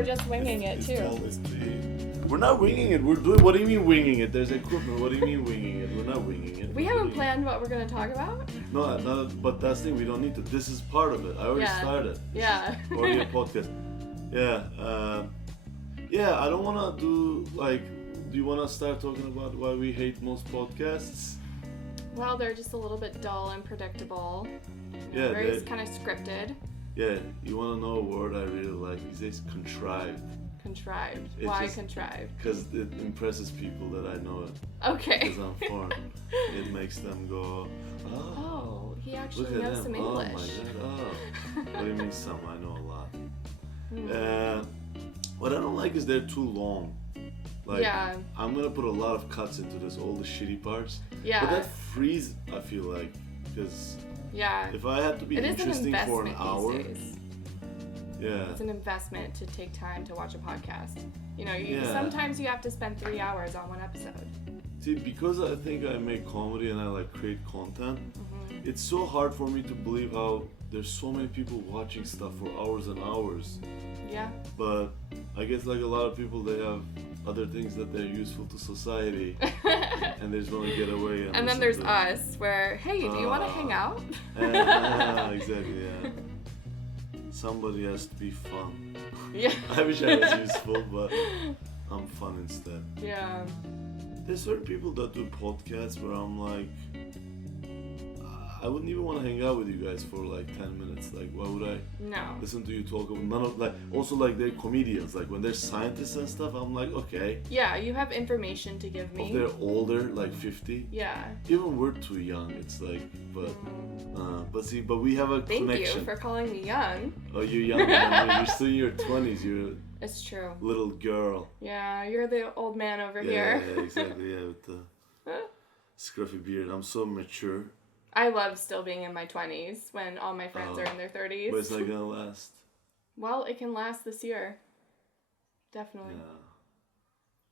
we're just winging it too. We're not winging it. We're doing. What do you mean winging it? There's equipment. What do you mean winging it? We're not winging it. We haven't planned what we're gonna talk about. No, but that's the thing. We don't need to. This is part of it. I already started. Yeah. Already a podcast. Yeah. Yeah. I don't wanna do like. Do you wanna start talking about why we hate most podcasts? Well, they're just a little bit dull and predictable. Yeah. Very kind of scripted. Yeah. You wanna know a word I really like these days? Contrived. Contrived. Why contrived? Because it impresses people that I know it. Okay. Because I'm foreign. It makes them go, oh, he actually knows some English. Oh my god, oh. What do you mean some? I know a lot. What I don't like is they're too long. Like, I'm going to put a lot of cuts into this, all the shitty parts. Yeah. But that frees, I feel like, because if I had to be interesting for an hour. Yeah. It's an investment to take time to watch a podcast. You know, sometimes you have to spend 3 hours on one episode. See, because I think I make comedy and I like create content, it's so hard for me to believe how there's so many people watching stuff for hours and hours. Yeah. But I guess like a lot of people, they have other things that they're useful to society and they just want to get away. And then there's us where, hey, do you want to hang out? Exactly, yeah. Somebody has to be fun. Yeah. I wish I was useful, but I'm fun instead. Yeah. There's certain people that do podcasts where I'm like, I wouldn't even want to hang out with you guys for like 10 minutes. Like, why would I listen to you talk about none of like, also like they're comedians. Like when they're scientists and stuff, I'm like, okay. Yeah, you have information to give me. If they're older, like 50. Yeah. Even we're too young. It's like, but we have a connection. Thank you for calling me young. Oh, you're young. You're still in your 20s. You're It's true. Little girl. Yeah, you're the old man over here. Yeah, exactly. Yeah, with the scruffy beard. I'm so mature. I love still being in my 20s when all my friends are in their 30s. But it's not gonna last. Well, it can last this year. Definitely. Yeah.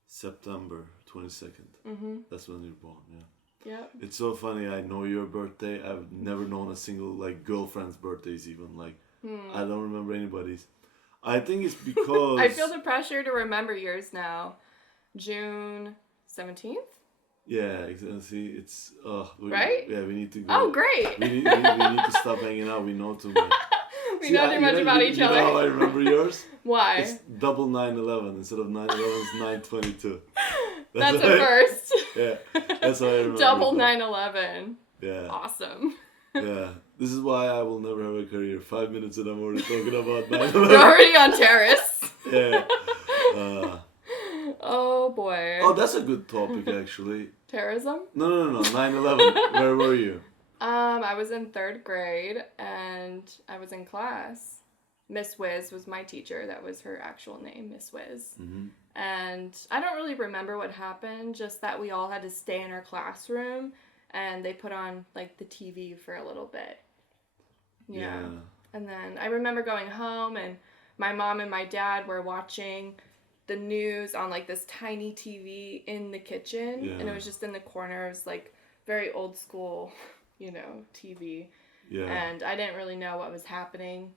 September 22nd. That's when you're born, yeah. Yep. It's so funny, I know your birthday. I've never known a single, like, girlfriend's birthdays even. Like, I don't remember anybody's. I think it's because... I feel the pressure to remember yours now. June 17th? Yeah, exactly. See, it's... right? Yeah, we need to go. Oh, great! We need to stop hanging out. We know too much. We know too much about each other. You know how I remember yours? Why? It's double 9/11. Instead of 9/11, it's 9/22. That's a first. Yeah, that's how I remember. Double 9/11. Yeah. Awesome. Yeah. This is why I will never have a career. 5 minutes and I'm already talking about 9/11. We're already on terrace. Yeah. Oh boy. Oh, that's a good topic actually. Terrorism? No. 9/11. Where were you? I was in 3rd grade and I was in class. Miss Wiz was my teacher. That was her actual name, Miss Wiz. And I don't really remember what happened, just that we all had to stay in our classroom and they put on like the TV for a little bit. Yeah. And then I remember going home and my mom and my dad were watching the news on like this tiny TV in the kitchen, and it was just in the corner. It was like very old school, TV. Yeah. And I didn't really know what was happening.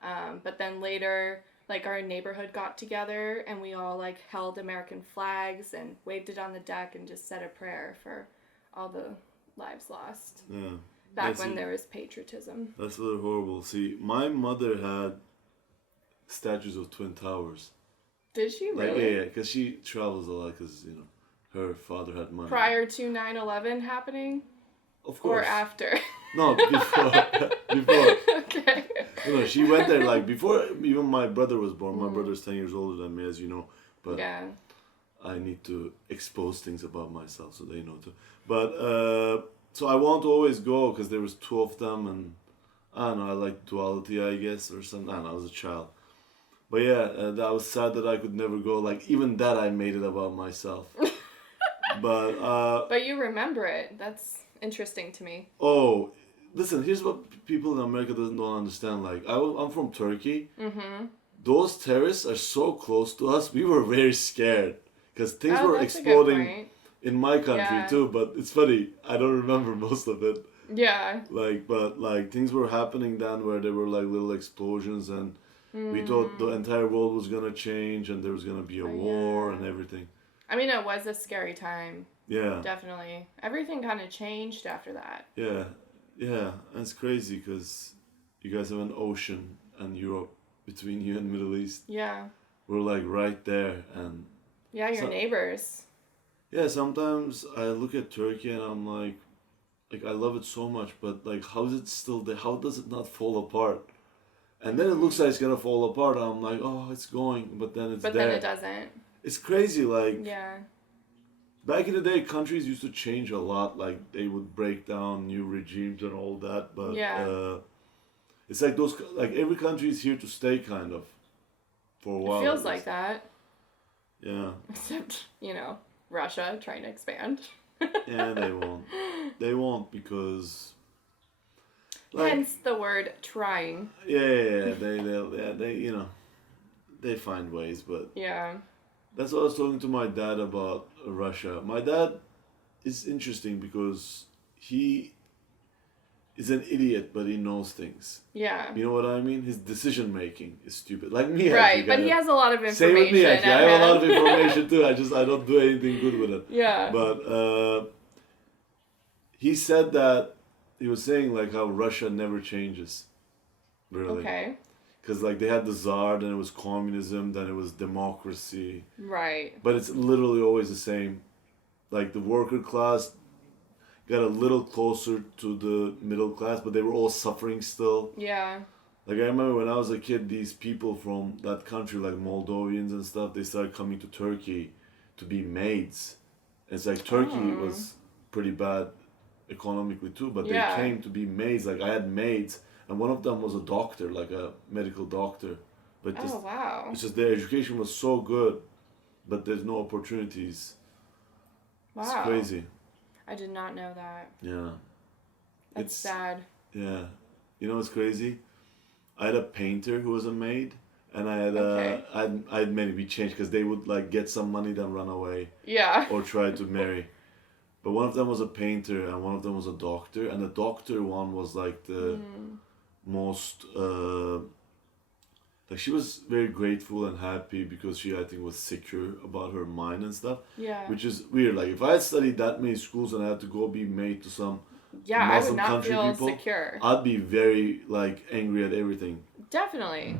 But then later, like our neighborhood got together and we all like held American flags and waved it on the deck and just said a prayer for all the lives lost. Yeah. Back when there was patriotism. That's a little horrible. See, my mother had statues of Twin Towers. Did she really? Yeah, because she travels a lot because, her father had money. Prior to 9/11 happening? Of course. Or after? No, before. Before. Okay. She went there like before even my brother was born. My brother's 10 years older than me, as you know. But I need to expose things about myself so they know too. But, so I want to always go because there was 2 of them and, I don't know, I like duality, I guess, or something. I don't know, I was a child. But yeah, I was sad that I could never go. Like, even that I made it about myself. But you remember it. That's interesting to me. Oh, listen, here's what people in America don't understand. Like, I'm from Turkey. Those terrorists are so close to us. We were very scared. Because things were exploding in my country too. But it's funny, I don't remember most of it. Yeah. But things were happening then where there were like little explosions and We thought the entire world was gonna change and there was gonna be a war and everything. I mean, it was a scary time. Yeah. Definitely. Everything kind of changed after that. Yeah. Yeah. And it's crazy because you guys have an ocean and Europe between you and Middle East. Yeah. We're like right there and... Yeah, your neighbors. Yeah, sometimes I look at Turkey and I'm like I love it so much, but like how is it still there? How does it not fall apart? And then it looks like it's gonna fall apart. I'm like, oh, it's going, but then it's there. But then it doesn't. It's crazy, like... Yeah. Back in the day, countries used to change a lot. Like, they would break down new regimes and all that. But it's like those... Like, every country is here to stay, kind of. For a while. It feels like that. Yeah. Except, Russia trying to expand. Yeah, they won't. They won't because... Like, hence the word trying. Yeah, they find ways, but... Yeah. That's what I was talking to my dad about Russia. My dad is interesting because he is an idiot, but he knows things. Yeah. You know what I mean? His decision making is stupid. Like me. Right, but he has a lot of information. Same with me, actually. I have a lot of information too. I don't do anything good with it. Yeah. But he said that, he was saying like how Russia never changes. Really. Okay. Because like they had the Tsar, then it was communism, then it was democracy. Right. But it's literally always the same. Like the worker class got a little closer to the middle class, but they were all suffering still. Yeah. Like I remember when I was a kid, these people from that country, like Moldovians and stuff, they started coming to Turkey to be maids. And it's like Turkey was pretty bad economically too, but they came to be maids. Like I had maids. And one of them was a doctor, like a medical doctor. But wow. It's just their education was so good, but there's no opportunities. Wow. It's crazy. I did not know that. Yeah. That's sad. Yeah. You know what's crazy? I had a painter who was a maid, and I had many we changed because they would like get some money then run away. Yeah. Or try to marry. But one of them was a painter and one of them was a doctor, and the doctor one was like the most like she was very grateful and happy because she I think was secure about her mind and stuff. Yeah. Which is weird. Like if I had studied that many schools and I had to go be made to some I would Muslim not country feel people, secure. I'd be very like angry at everything. Definitely.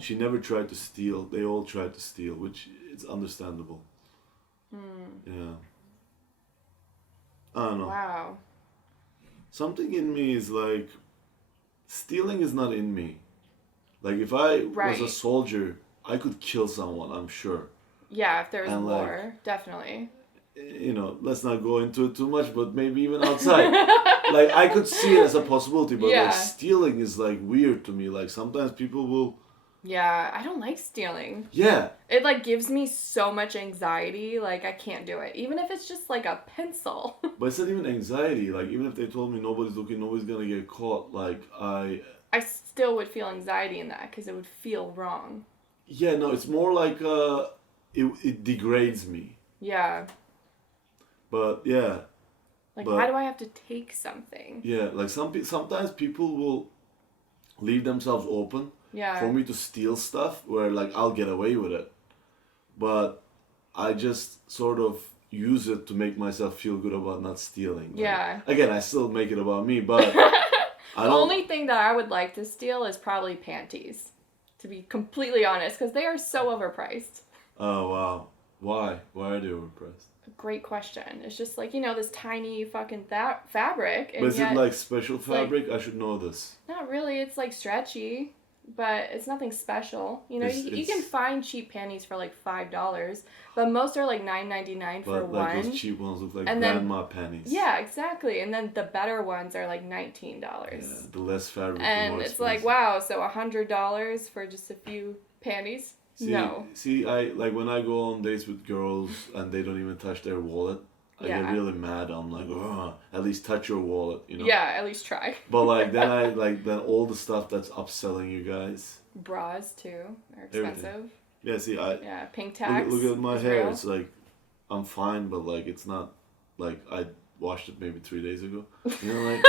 She never tried to steal. They all tried to steal, which it's understandable. Yeah. I don't know. Wow. Something in me is like, stealing is not in me. Like if I was a soldier, I could kill someone, I'm sure. Yeah, if there was and war, like, definitely. Let's not go into it too much, but maybe even outside. Like I could see it as a possibility, but like stealing is like weird to me. Like sometimes people will... Yeah, I don't like stealing. Yeah. It like gives me so much anxiety, like I can't do it. Even if it's just like a pencil. But it's not even anxiety. Like even if they told me nobody's looking, nobody's gonna get caught, like I still would feel anxiety in that because it would feel wrong. Yeah, no, it's more like it degrades me. Yeah. But yeah. Like why do I have to take something? Yeah, like sometimes people will leave themselves open. Yeah. For me to steal stuff where like I'll get away with it. But I just sort of use it to make myself feel good about not stealing. Yeah. Like, again, I still make it about me, but the only thing that I would like to steal is probably panties. To be completely honest, because they are so overpriced. Oh wow. Why? Why are they overpriced? Great question. It's just like, this tiny fucking fabric. And but is it like special fabric? Like, I should know this. Not really. It's like stretchy. But it's nothing special. You can find cheap panties for like $5, but most are like $9.99 for one. Like those cheap ones look like grandma panties. Yeah, exactly. And then the better ones are like $19. Yeah, the less fabric, and the more it's expensive. like, wow, so $100 for just a few panties? No. See, I like when I go on dates with girls and they don't even touch their wallet. I get really mad. I'm like, oh, at least touch your wallet, Yeah, at least try. But like then all the stuff that's upselling you guys. Bras too are expensive. Everything. Yeah, see, pink tax. Look at my hair. Real. It's like I'm fine, but like it's not like I washed it maybe 3 days ago. Like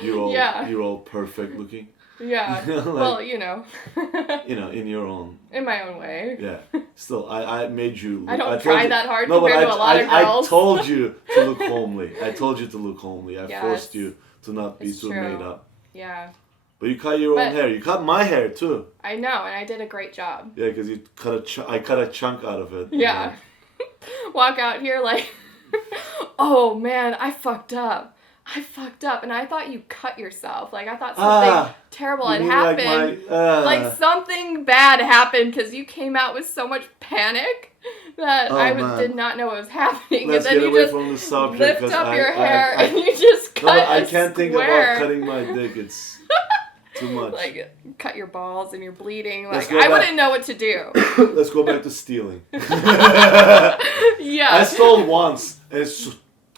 you're all perfect looking. Yeah. Like, well, you know. in your own. In my own way. Yeah. Still, I made you. I don't try that hard compared to a lot of girls. I told you to look homely. I told you to look homely. I Yes, forced you to not be too true. made up. Yeah. But you cut your own hair. You cut my hair too. I know, and I did a great job. Yeah, because you I cut a chunk out of it. Yeah. Walk out here like, oh man, I fucked up. And I thought you cut yourself. Like, I thought something terrible had happened. Like, something bad happened because you came out with so much panic that did not know what was happening. Let's and then get you away just from the subject. lift up your hair and you just cut I can't think about cutting my dick. It's too much. Like, cut your balls and you're bleeding. Like, I wouldn't know what to do. Let's go back to stealing. Yeah. I stole once. And it's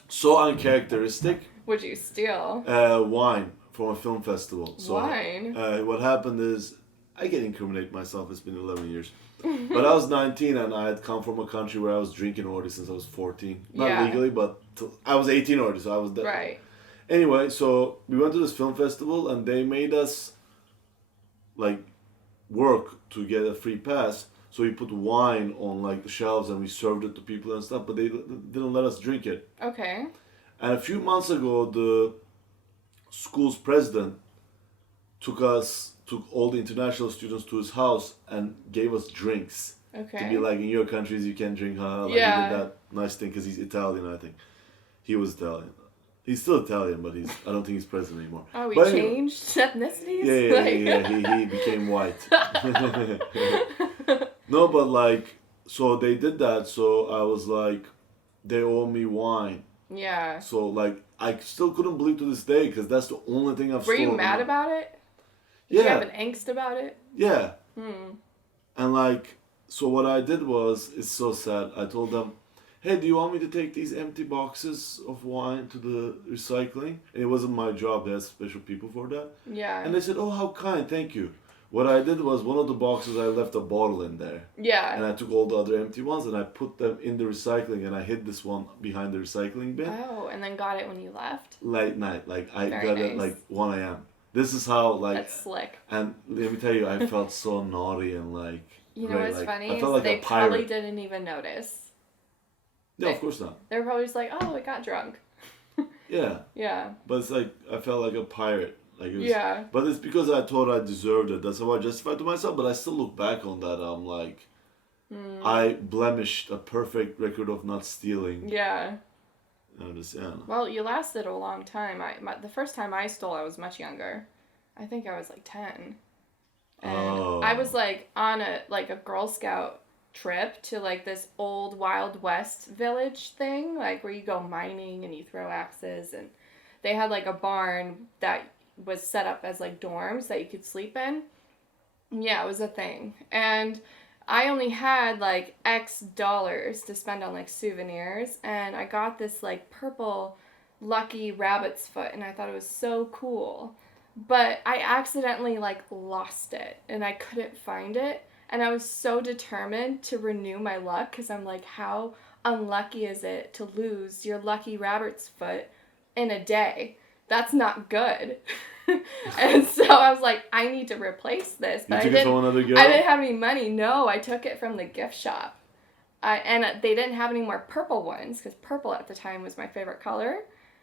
so uncharacteristic. What'd you steal? Wine from a film festival. So, wine? What happened is, I can incriminate myself. It's been 11 years. But I was 19 and I had come from a country where I was drinking already since I was 14. Not legally, but I was 18 already, so I was there. Right. Anyway, so we went to this film festival and they made us like work to get a free pass. So we put wine on like the shelves and we served it to people and stuff, but they didn't let us drink it. Okay. And a few months ago, the school's president took all the international students to his house and gave us drinks. Okay. To be like, in your countries you can't drink, huh? Like, yeah. he did that nice thing because he's Italian, I think. He was Italian. He's still Italian, but I don't think he's president anymore. Oh, he but changed ethnicities? Yeah. He became white. No, but like, so they did that. So I was like, they owe me wine. Yeah. So like, I still couldn't believe to this day because that's the only thing I've stolen. Were you mad about it? Did you have an angst about it? Yeah. And like, so what I did was, it's so sad. I told them, hey, do you want me to take these empty boxes of wine to the recycling? And it wasn't my job. They had special people for that. Yeah. And they said, oh, how kind, thank you. What I did was, one of the boxes, I left a bottle in there. Yeah. And I took all the other empty ones and I put them in the recycling and I hid this one behind the recycling bin. Oh, and then got it when you left? Late night. Like, I Very got nice. it like 1 a.m. This is how, like... That's slick. And let me tell you, I felt so naughty and like... You know what's like, funny? I felt like they a pirate. probably didn't even notice. Yeah, of course not. They were probably just like, oh, it got drunk. Yeah. Yeah. But it's like, I felt like a pirate. Like, it was, yeah. But it's because I thought I deserved it. That's how I justified to myself. But I still look back on that. I'm like, I blemished a perfect record of not stealing. Yeah. I'm just, yeah. Well, you lasted a long time. The first time I stole, I was much younger. I think I was like 10. And I was like on a Girl Scout trip to like this old Wild West village thing, like where you go mining and you throw axes, and they had like a barn that was set up as like dorms that you could sleep in. Yeah, it was a thing. And I only had like X dollars to spend on like souvenirs, and I got this like purple lucky rabbit's foot, and I thought it was so cool. But I accidentally like lost it and I couldn't find it, and I was so determined to renew my luck because I'm like, how unlucky is it to lose your lucky rabbit's foot in a day? That's not good. And so I was like, I need to replace this. But you took it from another girl? I didn't have any money. No, I took it from the gift shop. And they didn't have any more purple ones because purple at the time was my favorite color.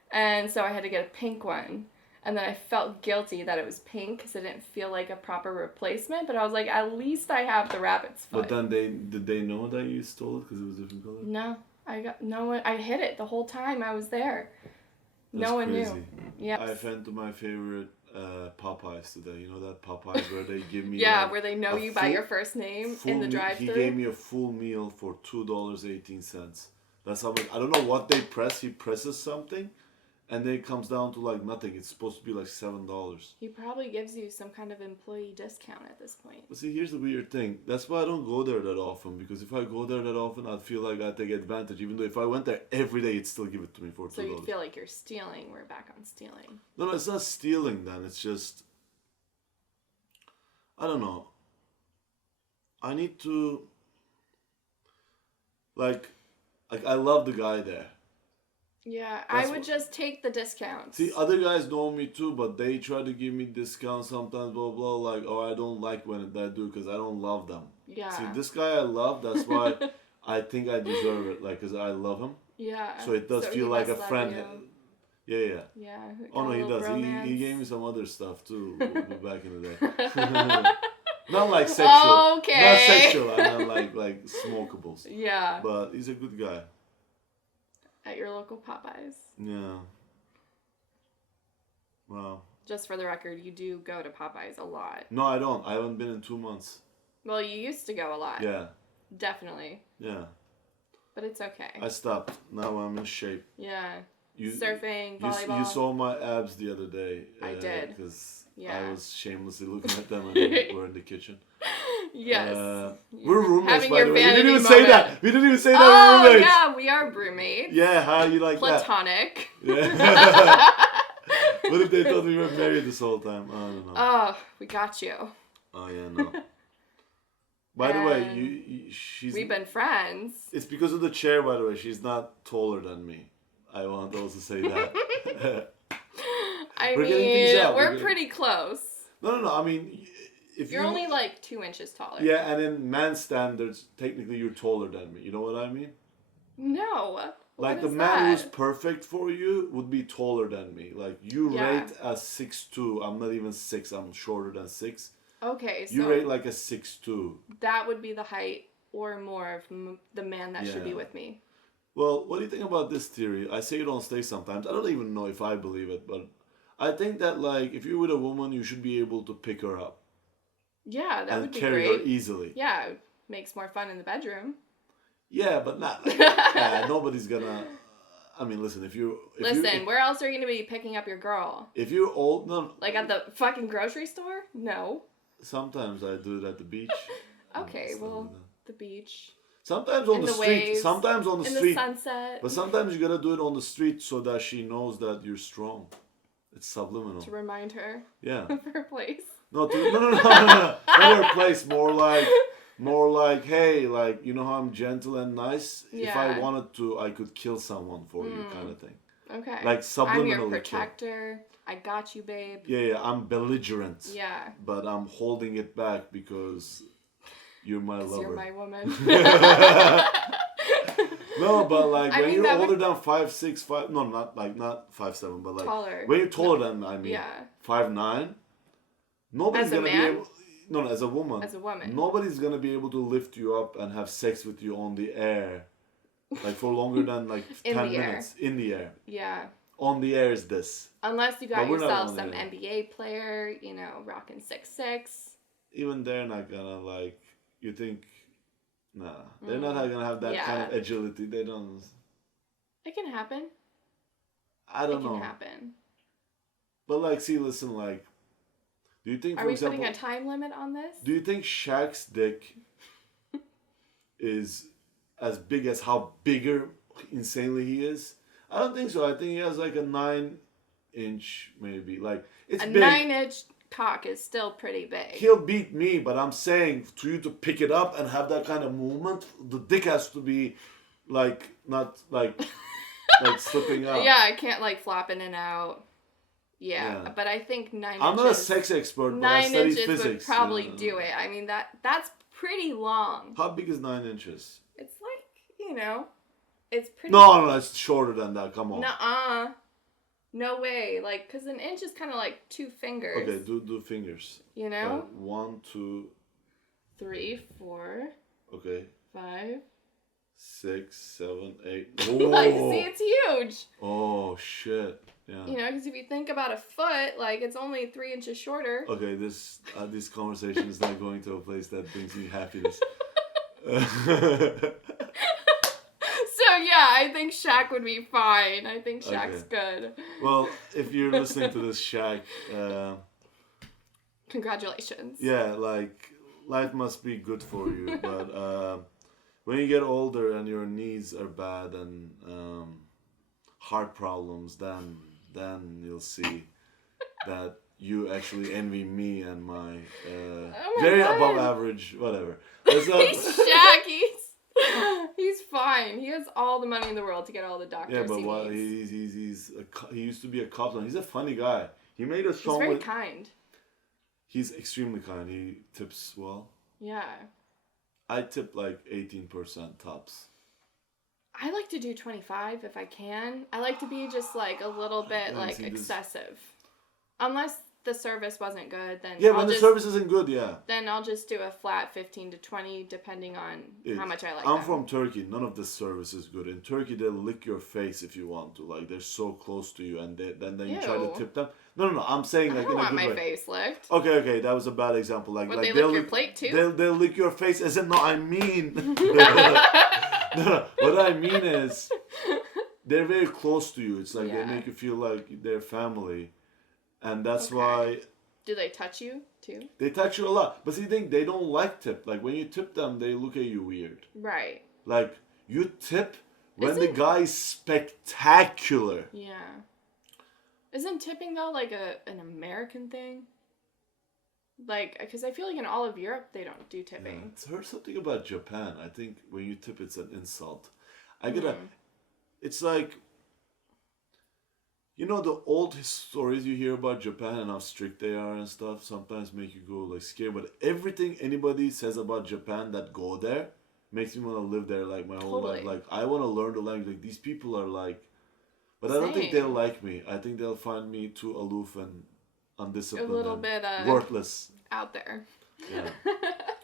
And so I had to get a pink one. And then I felt guilty that it was pink because it didn't feel like a proper replacement. But I was like, at least I have the rabbit's foot. But then did they know that you stole it because it was a different color? No, I hid it the whole time I was there. That's no one crazy. knew. Yeah. I went to my favorite Popeyes today. You know that Popeyes where they give me where they know you by your first name in the drive-thru. He gave me a full meal for $2.18. That's how much. I don't know what they press. He presses something, and then it comes down to like nothing. It's supposed to be like $7. He probably gives you some kind of employee discount at this point. But see, here's the weird thing. That's why I don't go there that often, because if I go there that often, I'd feel like I take advantage. Even though if I went there every day, it'd still give it to me for $2. So you feel like you're stealing. We're back on stealing. No, it's not stealing then. It's just, I don't know. I need to, like I love the guy there. Yeah, I would just take the discounts. See, other guys know me too, but they try to give me discounts sometimes, blah, blah, like, oh, I don't like when they do because I don't love them. Yeah. See, this guy I love, that's why I think I deserve it, like, because I love him. Yeah. So it does feel like a friend. You. Yeah. Yeah. Oh, no, he does. He gave me some other stuff too back in the day. Not like sexual. Okay. Not sexual. I mean like smokables. Yeah. But he's a good guy. At your local Popeyes. Yeah. Wow. Just for the record, you do go to Popeyes a lot. No, I don't. I haven't been in 2 months. Well, you used to go a lot. Yeah. Definitely. Yeah. But it's okay. I stopped. Now I'm in shape. Yeah. Surfing, volleyball. You saw my abs the other day. I did. Because yeah. I was shamelessly looking at them and we're in the kitchen. Yes. We're roommates, having by the way. We didn't even moment. say that. We didn't even say that we're roommates. Yeah, we are roommates. Yeah, how you like Platonic. that? Yeah. What if they thought we were married this whole time? I don't know. Oh, we got you. Oh, yeah, no. By the way, she's... We've been friends. It's because of the chair, by the way. She's not taller than me. I want to also say that. We're pretty close. No. I mean, if you're only like 2 inches taller. Yeah, and in man standards, technically you're taller than me. You know what I mean? No. Like the man who's perfect for you would be taller than me. Like you rate as 6'2". I'm not even 6. I'm shorter than 6. Okay, so you rate like a 6'2". That would be the height or more of the man that should be with me. Well, what do you think about this theory? I say it on stage sometimes. I don't even know if I believe it, but I think that like if you're with a woman, you should be able to pick her up. Yeah, that would be great. And carry her easily. Yeah, it makes more fun in the bedroom. Yeah, but not. Nobody's gonna. I mean, listen. Where else are you gonna be picking up your girl? If you're old, no. Like at the fucking grocery store? No. Sometimes I do it at the beach. Okay, well, the beach. Sometimes on the street. Waves, sometimes on the street. In the sunset. But sometimes you gotta do it on the street so that she knows that you're strong. It's subliminal. To remind her. Yeah. Of her place. No. Not her place. More like, hey, like, you know how I'm gentle and nice? Yeah. If I wanted to, I could kill someone for you, kind of thing. Okay. Like subliminally. I'm your protector. I got you, babe. Yeah, I'm belligerent. Yeah. But I'm holding it back because you're my lover. You're my woman. No, but like when you're older than 5'6", 5... No, not 5'7", but like... Taller. When you're taller than, 5'9", nobody's going to be able... No, as a woman. As a woman. Nobody's going to be able to lift you up and have sex with you on the air. Like for longer than like 10 minutes. In the air. Yeah. On the air is this. Unless you got yourself some NBA player, rocking 6'6". Even they're not gonna like, you think, nah. They're not gonna have that kind of agility. They don't. It can happen. I don't know. It can happen. But like, see, listen, like, do you think, for example... Are we putting a time limit on this? Do you think Shaq's dick is as big as how bigger insanely he is? I don't think so. I think he has like a 9-inch maybe. Like it's a big. 9-inch cock is still pretty big. He'll beat me, but I'm saying to you to pick it up and have that kind of movement, the dick has to be like not like like slipping out. Yeah, I can't like flop in and out. Yeah, but I think 9 inches. I'm not a sex expert, but I studied physics. 9 inches would probably do it. I mean that's pretty long. How big is 9 inches? It's like, it's pretty... No, it's shorter than that. Come on. Nuh-uh. No way. Like, because an inch is kind of like 2 fingers. Okay, do fingers. 1, 2... 3, 4... Okay. 5... 6, 7, 8... Like, see, it's huge. Oh, shit. Yeah. Because if you think about a foot, like, it's only 3 inches shorter. Okay, this conversation is not going to a place that brings me happiness. So yeah, I think Shaq would be fine. I think Shaq's good. Well, if you're listening to this, Shaq, congratulations. Yeah, like life must be good for you, but when you get older and your knees are bad and heart problems, then you'll see that you actually envy me and my very above average whatever. He's Shaq. He's fine. He has all the money in the world to get all the doctors. Yeah, but needs. he used to be a cop. He's a funny guy. He made a song. He's very kind. He's extremely kind. He tips well. Yeah. I tip like 18% tops. I like to do 25 if I can. I like to be just like a little bit like excessive. Unless the service wasn't good, then the service isn't good, then I'll just do a flat 15 to 20 depending on how much I like I'm them. from Turkey. None of the service is good. In Turkey, they'll lick your face if you want to. Like, they're so close to you, and then you try to tip them. No. I'm saying like I don't in a good way. want my face licked. Okay, that was a bad example. Like, Would they lick your plate too? They'll lick your face. As in, no, I mean. No. What I mean is, they're very close to you. It's like they make you feel like they're family, and that's why. Do they touch you too? They touch you a lot. But see, they don't like tip. Like, when you tip them, they look at you weird. Right. Like, you tip when the guy is spectacular. Yeah. Isn't tipping, though, like an American thing? Like, because I feel like in all of Europe, they don't do tipping. Yeah. I heard something about Japan. I think when you tip, it's an insult. It's like... You know, the old stories you hear about Japan and how strict they are and stuff sometimes make you go like scared. But everything anybody says about Japan that go there makes me want to live there like my whole life. Like, I want to learn the language. Like, these people are like... But I don't think they'll like me. I think they'll find me too aloof and undisciplined. A little bit... worthless. Out there. Yeah.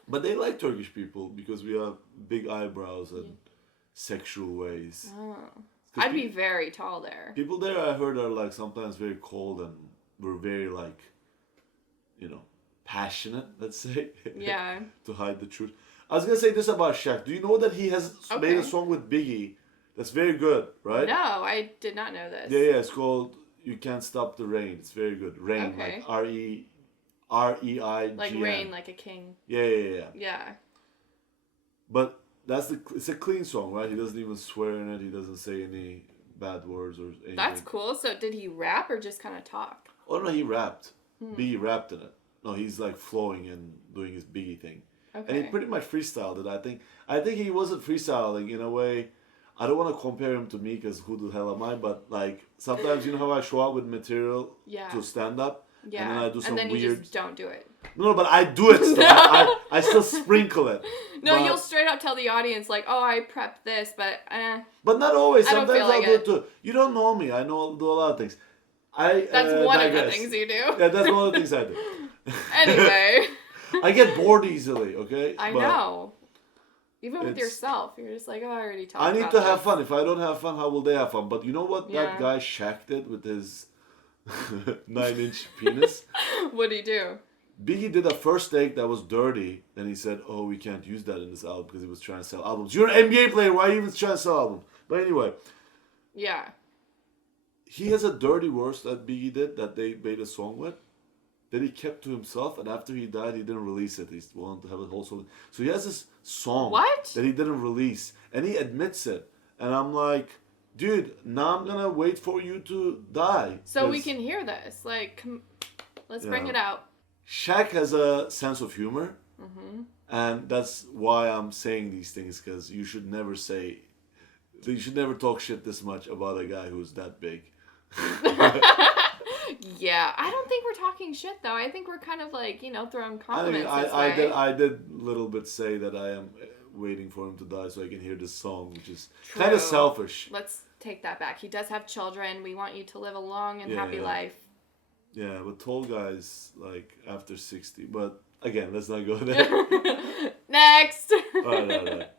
But they like Turkish people because we have big eyebrows and sexual ways. Oh. I'd be very tall there. People there, I heard, are like sometimes very cold and we're very like, passionate, let's say. Yeah. To hide the truth. I was going to say this about Shaq. Do you know that he has made a song with Biggie that's very good, right? No, I did not know this. Yeah, it's called You Can't Stop the Rain. It's very good. Rain, like R-E-I-G-N. Like rain, like a king. Yeah. Yeah. But... it's a clean song, right? He doesn't even swear in it. He doesn't say any bad words or anything. That's cool. So did he rap or just kind of talk? Oh, no, he rapped. Biggie rapped in it. No, he's like flowing and doing his Biggie thing. Okay. And he pretty much freestyled it, I think. I think he wasn't freestyling in a way. I don't want to compare him to me because who the hell am I? But like, sometimes you know how I show up with material to stand up? Yeah. And then I do some weird... you just don't do it. No, but I do it still. I still sprinkle it. No, you'll straight up tell the audience, like, oh, I prepped this, but But not always. Sometimes I'll do it too. You don't know me. I do a lot of things. That's one of the things you do. Yeah, that's one of the things I do. Anyway. I get bored easily, okay? I know. Even with yourself, you're just like, oh, I already talked about I need to have fun. If I don't have fun, how will they have fun? But you know what that guy Shaq did with his 9-inch penis? What'd he do? Biggie did a first take that was dirty. Then he said, oh, we can't use that in this album because he was trying to sell albums. You're an NBA player. Why are you even trying to sell albums? But anyway. Yeah. He has a dirty verse that Biggie did that they made a song with that he kept to himself. And after he died, he didn't release it. He wanted to have a whole song. So he has this song that he didn't release. And he admits it. And I'm like, dude, now I'm going to wait for you to die. So we can hear this. Like, let's bring it out. Shaq has a sense of humor, and that's why I'm saying these things, because you should never talk shit this much about a guy who's that big. Yeah, I don't think we're talking shit though. I think we're kind of like, throwing compliments. I did little bit say that I am waiting for him to die so I can hear this song, which is kind of selfish. Let's take that back. He does have children. We want you to live a long and happy life. Yeah, but tall guys, like, after 60. But, again, let's not go there. Next! All right.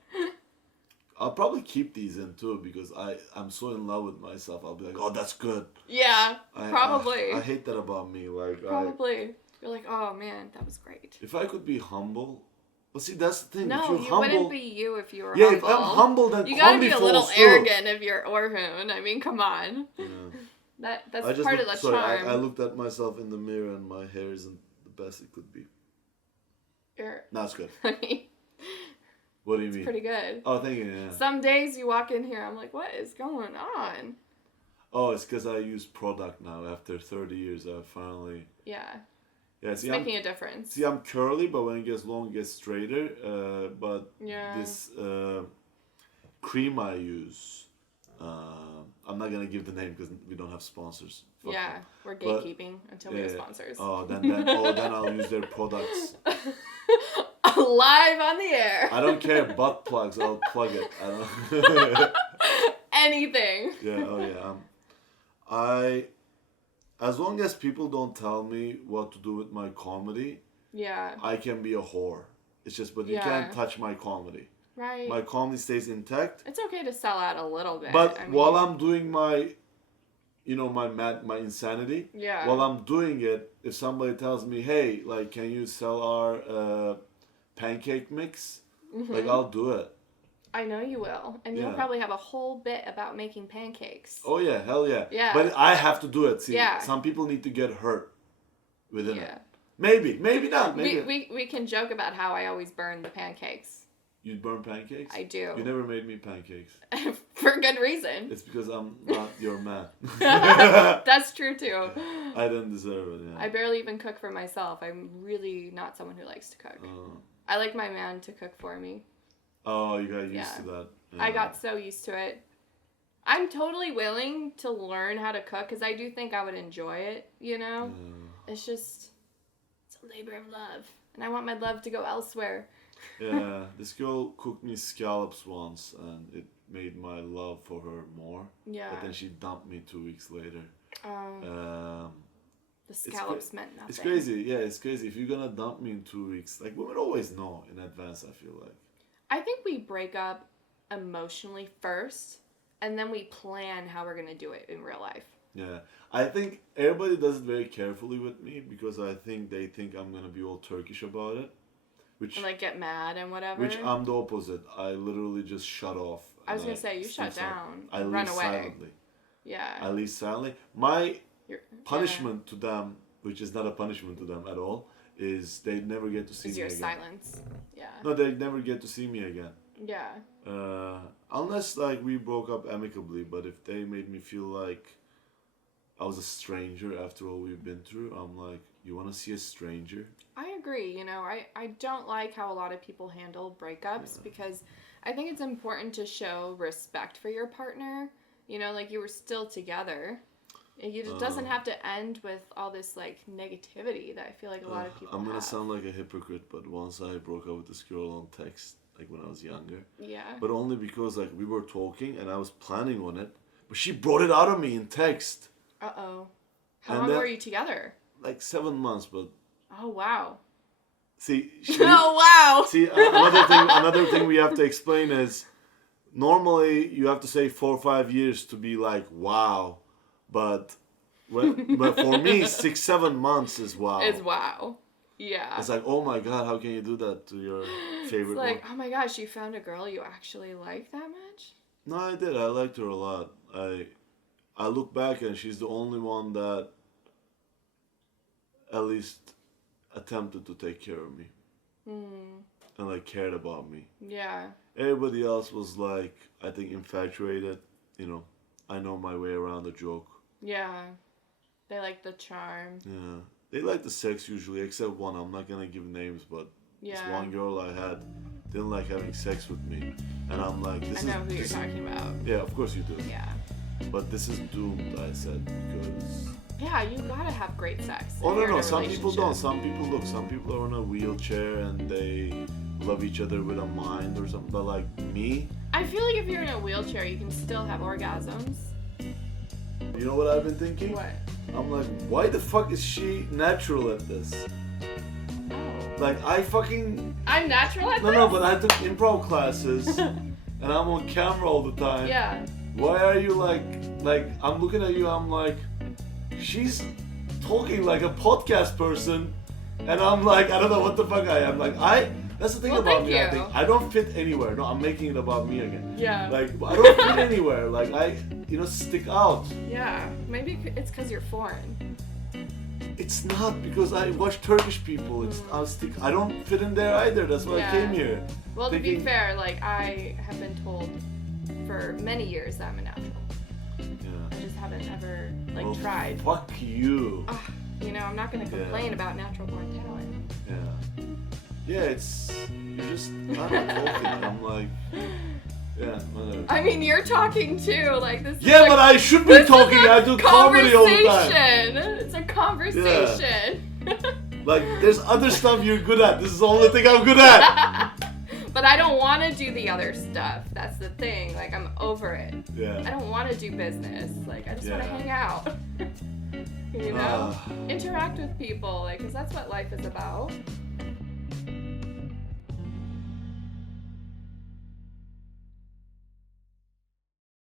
I'll probably keep these in, too, because I'm so in love with myself. I'll be like, oh, that's good. Yeah, probably. I hate that about me. Like, probably. You're like, oh, man, that was great. If I could be humble... But see, that's the thing. No, you wouldn't be you if you were humble. Yeah, if I'm humble, then you gotta be a little arrogant if you're Orhun. I mean, come on. Yeah. That's part of the charm. I looked at myself in the mirror and my hair isn't the best it could be. No, it's good. What do you mean? It's pretty good. Oh, thank you. Yeah. Some days you walk in here, I'm like, what is going on? Oh, it's because I use product now. After 30 years, I finally... Yeah. Yeah, see, it's making a difference. See, I'm curly, but when it gets long, it gets straighter. But this... cream I use, I'm not gonna give the name because we don't have sponsors. Fuck yeah, them. we're gatekeeping until we have sponsors. Then I'll use their products. Live on the air. I don't care, butt plugs, I'll plug it. I don't. Anything. As long as people don't tell me what to do with my comedy, I can be a whore. It's just, but you can't touch my comedy. Right. My comedy stays intact. It's okay to sell out a little bit. But while I'm doing my, my insanity, while I'm doing it, if somebody tells me, hey, like, can you sell our pancake mix? Like, I'll do it. I know you will. And you'll probably have a whole bit about making pancakes. Oh, yeah. Hell yeah. Yeah. But I have to do it. See, some people need to get hurt within it. Maybe not. Maybe. We can joke about how I always burn the pancakes. You burn pancakes? I do. You never made me pancakes. For good reason. It's because I'm not your man. That's true too. I didn't deserve it, I barely even cook for myself. I'm really not someone who likes to cook. I like my man to cook for me. Oh, you got used to that. Yeah. I got so used to it. I'm totally willing to learn how to cook because I do think I would enjoy it, It's just, it's a labor of love. And I want my love to go elsewhere. Yeah, this girl cooked me scallops once and it made my love for her more. Yeah. But then she dumped me 2 weeks later. The scallops meant nothing. It's crazy. Yeah, it's crazy. If you're gonna dump me in 2 weeks, like women always know in advance, I feel like. I think we break up emotionally first and then we plan how we're gonna do it in real life. Yeah. I think everybody does it very carefully with me because I think they think I'm gonna be all Turkish about it. And like get mad and whatever. Which I'm the opposite. I literally just shut off. I was gonna say you shut down. I run leave away. silently. Yeah. I leave silently. My punishment to them, which is not a punishment to them at all, is they never get to see me again. Is your silence. Yeah. No, they never get to see me again. Yeah. Unless like we broke up amicably, but if they made me feel like I was a stranger after all we've been through, I'm like, you want to see a stranger? I agree. I don't like how a lot of people handle breakups because I think it's important to show respect for your partner. Like you were still together. It doesn't have to end with all this like negativity that I feel like a lot of people I'm going to sound like a hypocrite, but once I broke up with this girl on text, like when I was younger. Yeah. But only because like we were talking and I was planning on it, but she brought it out of me in text. Uh-oh. How long were you together? Like 7 months, but... Oh, wow. See... Oh, wow! See, another thing we have to explain is, normally you have to say 4 or 5 years to be like, wow. But for me, 6, 7 months is wow. Is wow. Yeah. It's like, oh my God, how can you do that to your favorite one? It's like, oh my gosh, you found a girl you actually like that much? No, I did. I liked her a lot. I look back and she's the only one that at least attempted to take care of me. And like cared about me. Yeah. Everybody else was like, I think infatuated. I know my way around a joke. Yeah. They like the charm. Yeah. They like the sex usually, except one. I'm not gonna give names, but this one girl I had didn't like having sex with me. And I'm like, I know who you're talking about. Yeah, of course you do. Yeah. But this is doomed, I said, because... Yeah, you gotta have great sex. Oh, no, some people don't. Some people are in a wheelchair and they love each other with a mind or something. But like me... I feel like if you're in a wheelchair, you can still have orgasms. You know what I've been thinking? What? I'm like, why the fuck is she natural at this? Oh. Like, I'm natural at this? No, but I took improv classes and I'm on camera all the time. Yeah. Why are you like, I'm looking at you, I'm like, she's talking like a podcast person, and I'm like, I don't know what the fuck I am. Like, that's the thing about me, I think. I don't fit anywhere. No, I'm making it about me again. Yeah. Like, I don't fit anywhere. Like, I stick out. Yeah. Maybe it's because you're foreign. It's not, because I watch Turkish people. I don't fit in there either. That's why I came here. Well, to be fair, like, I have been told for many years that I'm a natural. Yeah. I just haven't ever tried. Fuck you. I'm not gonna complain about natural born talent. Yeah. Yeah, you're just, I'm not talking. I'm like, Yeah, whatever. I mean, you're talking too. Like this. Yeah, but I should be talking. I do comedy all the time. It's a conversation. Yeah. Like, there's other stuff you're good at. This is the only thing I'm good at. But I don't want to do the other stuff. That's the thing. Like, I'm over it. Yeah. I don't want to do business. Like, I just want to hang out. You know? Interact with people. Like, because that's what life is about.